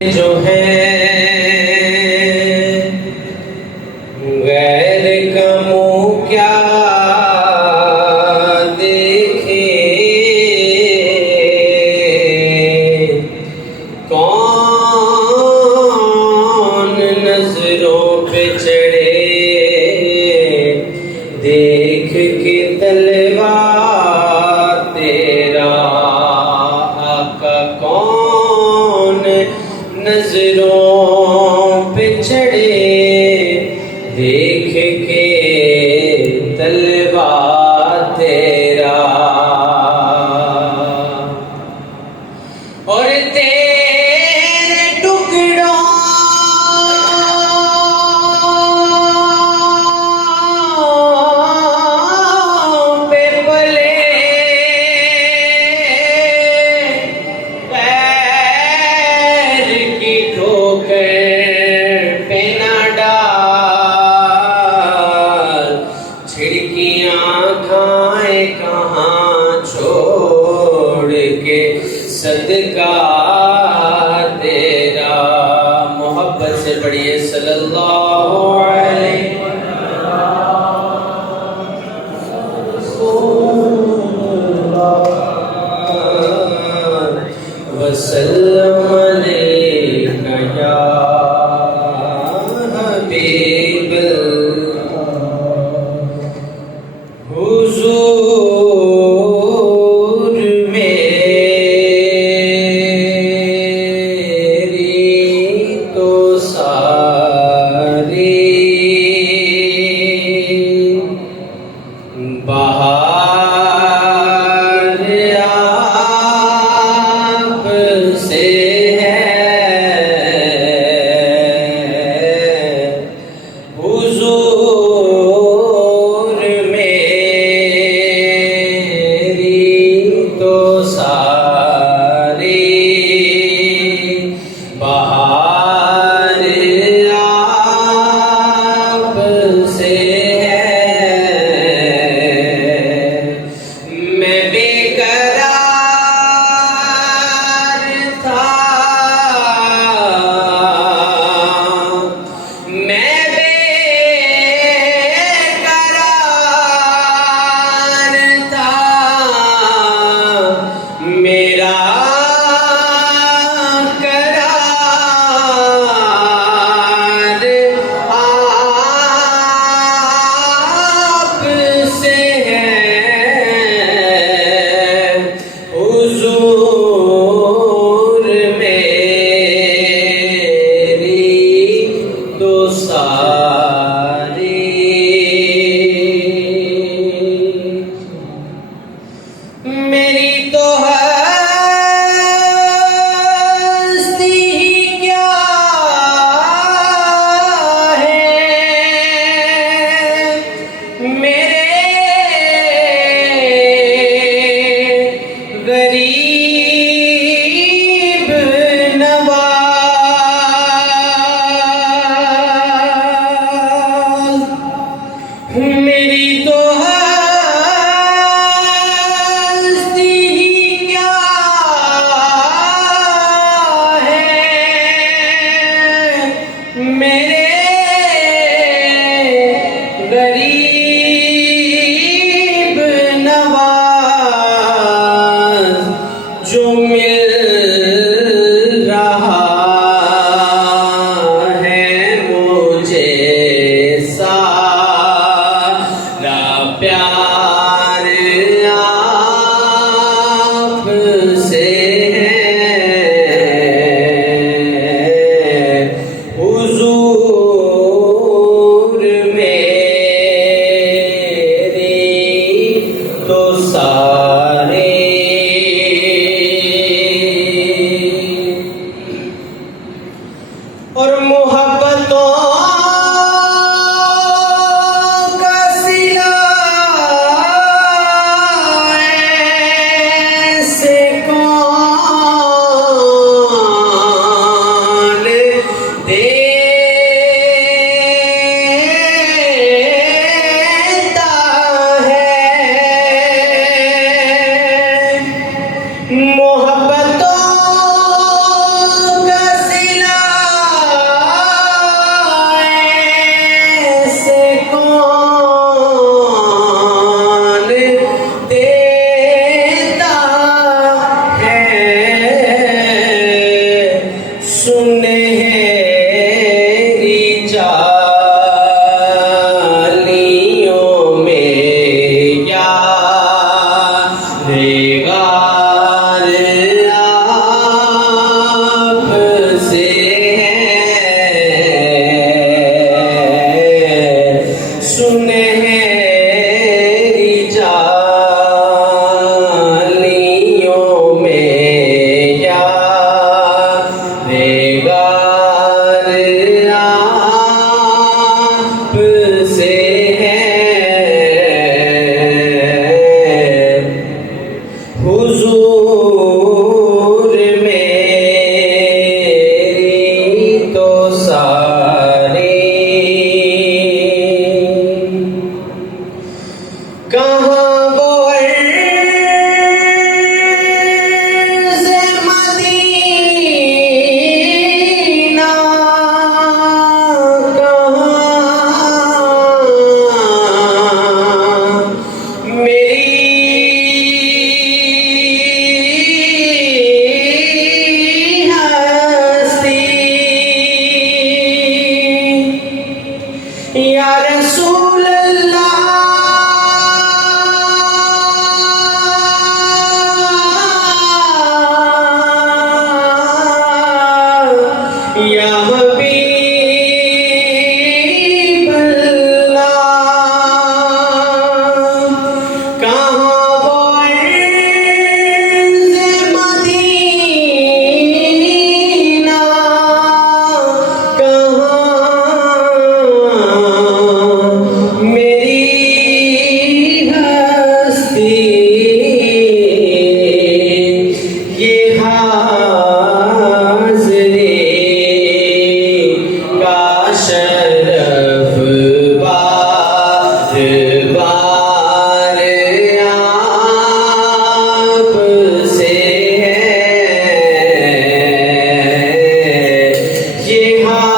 जो है गैर का मुँह क्या देखे, कौन नजरों पे चढ़े देख के तलवार तेरा आका, कौन नजरों पे चढ़े देख के तलवार तेरा। और तेरे टुकड़ों पे पले पैर की ठोकर पे ना डाल, छिड़कियां खाए कहाँ छोड़ के सदका तेरा। मोहब्बत से पढ़िए सल्लल्लाहु अलैहि वसल्लम अलैका या हबीब हुजूर मेरी तो सारी बहार आप से है, हुजूर मेरी तो सारी बहार आप से है। मैं बेकरार था, मैं बेकरार था, मेरा करार आप से है, हुजूर मेरी तो सारी मेरी तो हस्ती ही क्या है, मेरे गरीब नवाज। मेरी तो हस्ती ही क्या है, मेरे गरीब नवाज। जो मिल रहा है मुझे सारा प्यार आप से है, हुजूर मेरी तो सारे। और मोहब्बतों का सिला ऐसे कौन देता है, मोहब्बतों का सिला सुनहरी चालियों में यादगार आपसे है। सुनहरी चालियों में यादगार आपसे है। हुजूर मेरी तो सारी कहाँ वो अर्ज़ मदीना, कहाँ मेरी हस्ती या रसूल अल्लाह या हबीब अल्लाह। कहाँ वो अर्ज़ मदीना, कहाँ मेरी हस्ती। ये हाज़री का शरफ बार बार आपसे है। ये हाज़री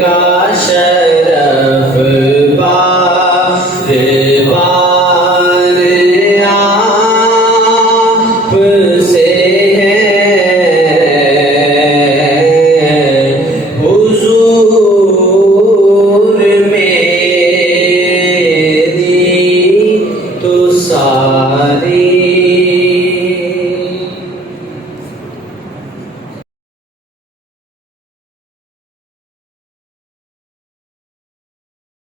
का शरफ बार बार आपसे